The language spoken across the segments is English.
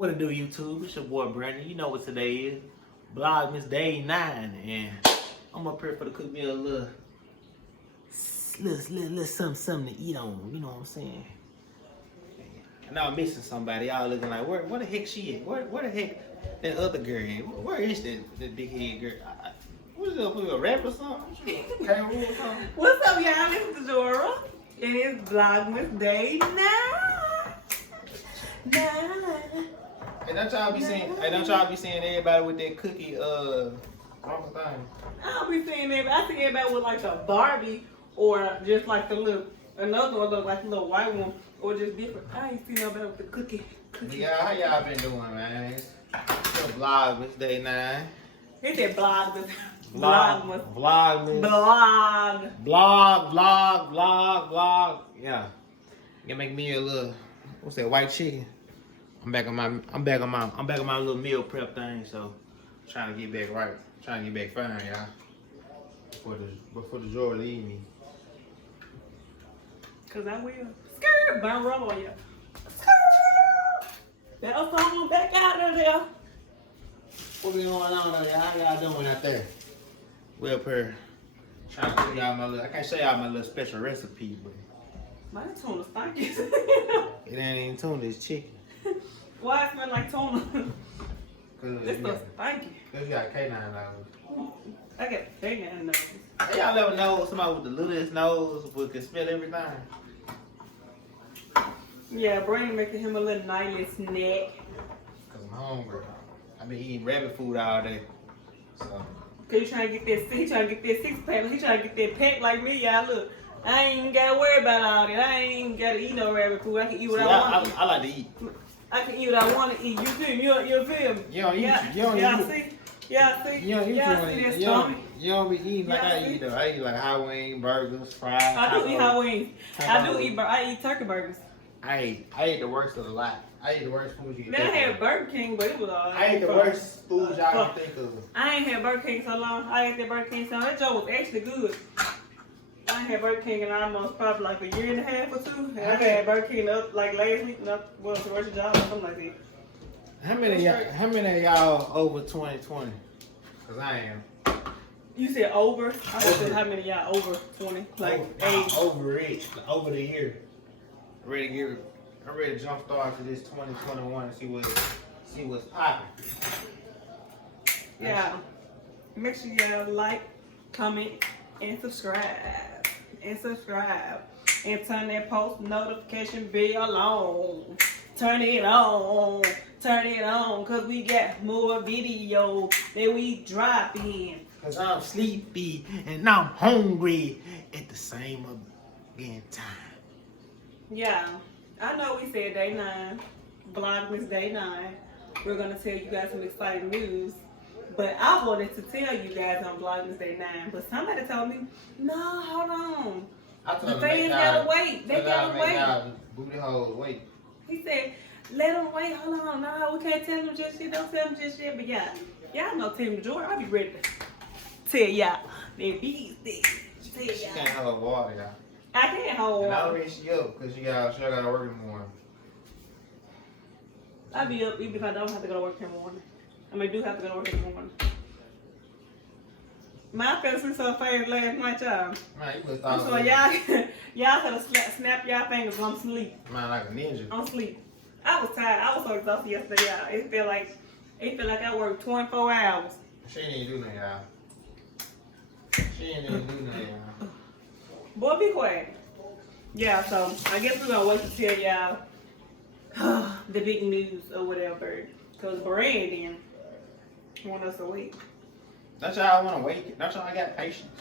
What it do, YouTube? It's your boy Brandon. You know what today is. Vlogmas Day 9. And I'm up here for to cook me a little something to eat on. You know what I'm saying? And now I'm missing somebody. Y'all looking like, where the heck she at? Where the heck that other girl at? Where is that big head girl? What is up with a rap or something? Kangaroo or something? What's up, y'all? This is Dora. It is Vlogmas Day 9. Hey, don't y'all be seeing? Hey, don't y'all be seeing everybody with that cookie wrong thing? I don't be seeing everybody. I see everybody with like a Barbie or just like the little another one look like a little white one or just different. I ain't seen nobody with the cookie. Yeah, how y'all been doing, man? It's your Vlogmas Day 9. It's that Vlogmas. Vlog. Yeah. You make me a little, what's that, white chicken? I'm back on my little meal prep thing, so trying to get back right. Trying to get back fine, y'all. Before the joy leave me. Cause I will. Skirt, burn rub on you. Skirt. Better come back out of there. What be going on out there? How y'all doing out there? We up here trying to show y'all my little, I can't show y'all my little special recipe, but My tuna stinky. it ain't even tuna, it's chicken. Why it smell like tuna? This Cause stuff stinky. you got canine nose. I got canine nose. Hey, y'all ever know somebody with the littlest nose but can smell everything? Yeah, Brandon making him a little nightly snack. Cause I'm hungry. I been eating rabbit food all day. So Cause he trying to get that 6-pack. He trying to get that pack like me, y'all. Look, I ain't even gotta worry about all that. I ain't even gotta eat no rabbit food. I can eat what I want to eat. I like to eat. I can eat what I want to eat. You feel me? You feel me? You don't eat. Yeah, You don't y'all eat. see? Y'all see? You don't eat. Y'all see that stomach? You don't be eating like Yeah, I see? eat though. I eat like hot wings, burgers, fries. I do eat hot wings. Hot I eat turkey burgers. I ate the worst of the lot. I ate the worst food you can Man, I think had of. Burger King, but it was all. I ate the worst food y'all can think of. I ain't had Burger King so long. I ate that Burger King so long. That joke was actually good. I ain't had Burger King in almost probably like a year and a half or two. And I had Burger King up like last week. Well, the rest of the job or something like that. How many of y'all over 2020? Cause I am. You said over? I said how many of y'all over 20? Like age? Over it. Over the year. I'm ready to jump start to this 2021 and see what's popping. Yeah. Make sure y'all like, comment, and subscribe. And turn that post notification bell on. Turn it on, cause we got more video that we drop in. Cause I'm sleepy and I'm hungry at the same again time. Yeah, I know we said day 9, Vlogmas Day 9. We're gonna tell you guys some exciting news. But I wanted to tell you guys on Vlogmas Day 9, but somebody told me, no, hold on. The fans gotta wait. They gotta wait. Booty holes, wait. He said, let them wait. Hold on. No, we can't tell them just yet. Don't tell them just yet. But y'all know Team Jordan. I'll be ready to tell y'all. They beat this. She can't hold water, y'all. I can't hold And I water. don't reach you up because she gotta work in the morning. I'll be up even if I don't have to go to work in the morning. I mean, do have to go to work in the morning. My fell asleep so fast last night, y'all. Man, you must I'm thought sorry, y'all could have snap y'all fingers. I'm asleep. Man, like a ninja. I'm asleep. I was tired. I was so exhausted yesterday, y'all. It felt like I worked 24 hours. She didn't do nothing, y'all. She didn't even do nothing, y'all. Boy, be quiet. Yeah, so I guess we're gonna wait to tell y'all the big news or whatever. Cause Brandon want us to wait. That's y'all wanna wait. That's y'all got patience.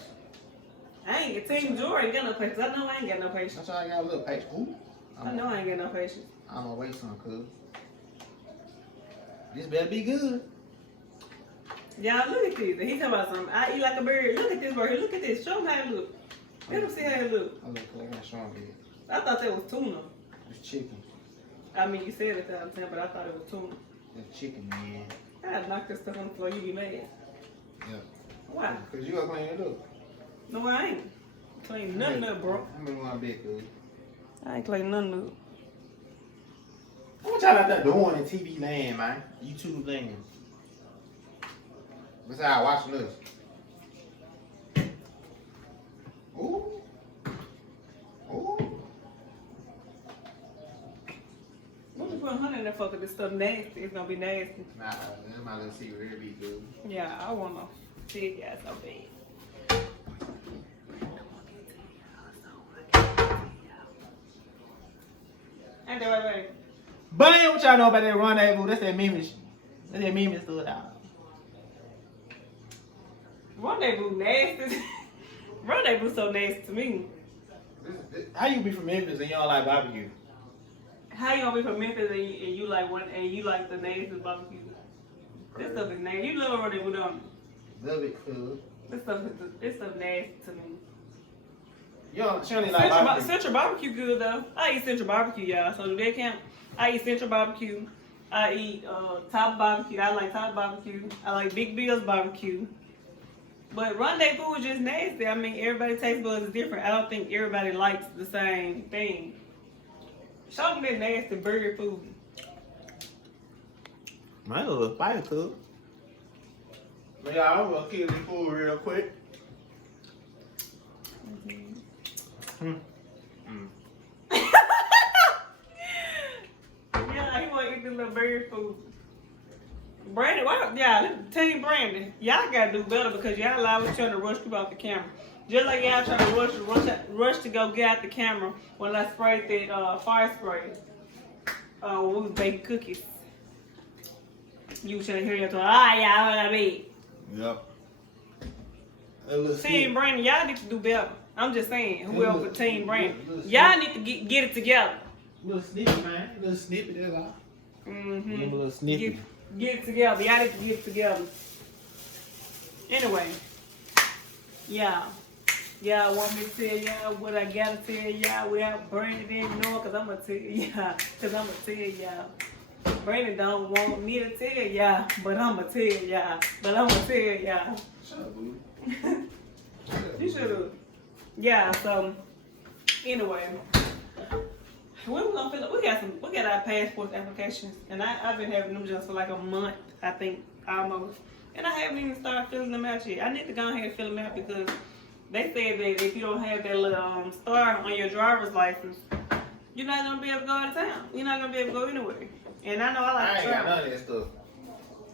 I ain't Team Jordan got no patience. I know I ain't got no patience. That's y'all got a little patience. Ooh. I know I ain't got no patience. I'm gonna wait some, cuz. This better be good. Y'all look at this. He talking about something. I eat like a bird. Look at this bird. Look at this. Show him how it look. Let him see how it look. I look like I'm strong big. I thought that was tuna. It's chicken. I mean, you said it the other time, but I thought it was tuna. It's chicken, man. I knock this stuff on the floor. You be mad. Yeah. Why? Cause you gonna clean it up. No, I ain't. Clean nothing up, bro. I'm in one big, cuz. I ain't clean nothing up. What y'all out there doing in TV land, man? YouTube land. Besides watching us. Ooh. Ooh. What you put honey in there for? Cause this stuff nasty. It's gonna be nasty. Nah, that's my little secret. It'll be good. Yeah, I wanna see it, guys, so bad. And then wait. But what y'all know about that rendezvous? That's that meme. That's that meme stood out. Rendezvous nasty. Rendezvous so nasty to me. How you be from Memphis and you don't like barbecue? How you gonna be from Memphis and you like one and you like the nasty barbecue? This stuff is nasty. You live over there with them. Love it, cool. This stuff nasty to me. You don't, she only like barbecue. Central barbecue good though. I eat Central barbecue, y'all. So do they count? I eat Central barbecue. I eat Top barbecue. I like Top barbecue. I like Big Bill's barbecue. But rendezvous is just nasty. I mean, everybody's taste buds is different. I don't think everybody likes the same thing. Show them that nasty burger food. My little fire cook. But y'all, I'm gonna kill this food real quick. Yeah, he want to eat this little burger food. Brandon, why? Yeah, Team Brandon, y'all gotta do better because y'all always trying to rush people off the camera. Just like y'all trying to rush to go get out the camera when I sprayed that fire spray. When we was baking cookies. You was trying to hear your talk. Yeah, what I mean. Yep. Team Brandon, y'all need to do better. I'm just saying, whoever for Team Brandon, y'all need to get it together. Little snippet, man. Little snippet, that's all. Mm-hmm. Give 'em a little snippet. Get it together. Y'all need to get it together. Anyway, yeah. Y'all want me to tell y'all what I gotta tell y'all without Brandon in know? Cause I'm gonna tell y'all. Brandon don't want me to tell y'all, but I'm gonna tell y'all. Shut up, boo. You should've. Yeah. So anyway, when we gonna fill up? We got our passport applications, and I've been having them just for like a month, I think almost, and I haven't even started filling them out yet. I need to go ahead and fill them out because they said that if you don't have that little star on your driver's license, you're not gonna be able to go out of town. You're not gonna be able to go anywhere. And I know I like to ain't got travel. none of that stuff.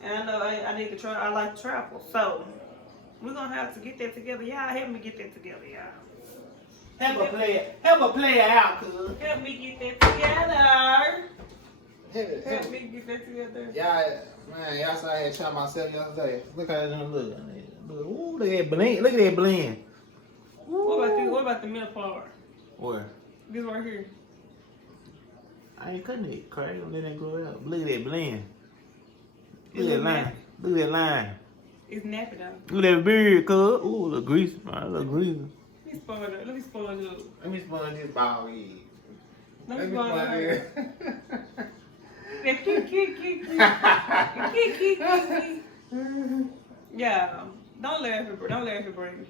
And I know I need to try. I like to travel, so we're gonna have to get that together. Y'all help me get that together, y'all. Help a player out, cuz. Help me get that together. Help me get that together. Y'all, man, y'all saw I had shot myself yesterday. Look how them look. Ooh, look at that blend. Look at that blend. What about the middle part? Where? This right here. I ain't cutting it, Craig. Don't let that grow out. Look at that blend. It Look at that look line. Look at that line. It's nappy though. Look at that beard, cuz. Ooh, look greasy, man. Look greasy. Let me sponge it. Let me sponge it. Let me sponge this ball head. Let me sponge it. Yeah. Don't laugh at Brandon.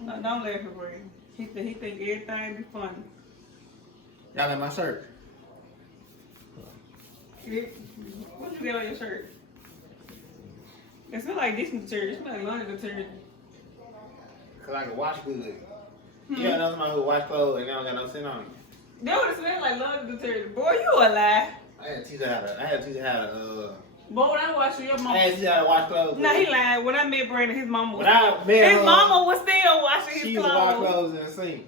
No, don't laugh at Brandon. He think everything be funny. Y'all like my shirt? What you got on your shirt? It smells like dish detergent. It smells like laundry detergent. Cause I can wash good. Yeah, that's my who wash clothes and they don't got no scent on it. That would smell like laundry detergent. Boy, you a lie. I had to teach her how to, Boy, when I watched your mama. I had to teach her how to wash clothes. Nah, he lied. When I met Brandon, his mama was His mama was still washing she his was clothes. wash clothes in the sink.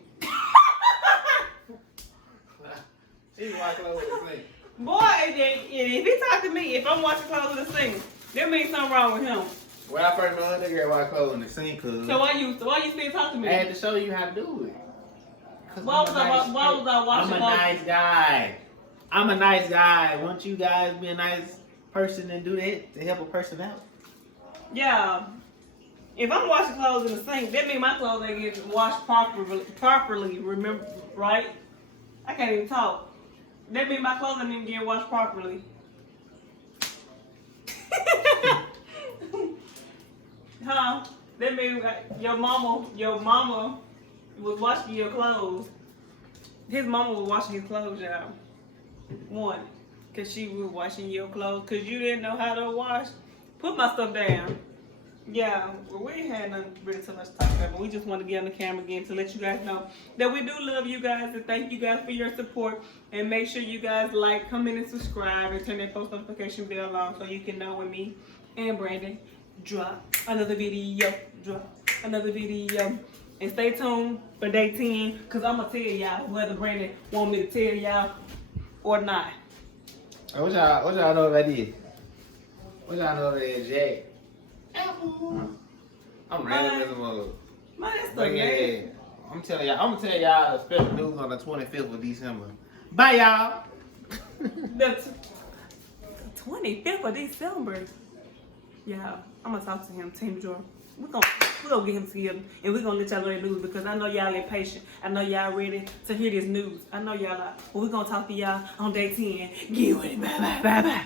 She was wash clothes in the sink. Boy, if he talk to me, if I'm washing clothes in the sink, that means something wrong with him. When I first met her, they girl wash clothes in the sink, cuz. So why you still talk to me? I had to show you how to do it. Why was I washing I'm a nice guy. I'm a nice guy. Won't you guys be a nice person and do that to help a person out? Yeah. If I'm washing clothes in the sink, that means my clothes ain't getting washed properly, remember, right? I can't even talk. That means my clothes ain't even getting washed properly. Huh? That means your mama was washing your clothes. His mama was washing his clothes, y'all. One. Cause she was washing your clothes. Cause you didn't know how to wash. Put my stuff down. Yeah, well, we ain't had nothing really too much to talk about, but we just want to get on the camera again to let you guys know that we do love you guys and thank you guys for your support. And make sure you guys like, comment, and subscribe, and turn that post notification bell on so you can know when me and Brandon drop another video. And stay tuned for day 10, because I'm going to tell y'all whether Brandon want me to tell y'all or not. What y'all know about this? What y'all know about that Jack? I'm random as a mother. Man, that's the man. I'm gonna tell y'all the special news on the 25th of December. Bye, y'all. The 25th of December. Yeah, I'm gonna talk to him, Team Joy. We're gonna get him together and we're gonna let y'all know the news because I know y'all impatient. I know y'all ready to hear this news. I know y'all are. But we're gonna talk to y'all on day 10. Get with it. Bye.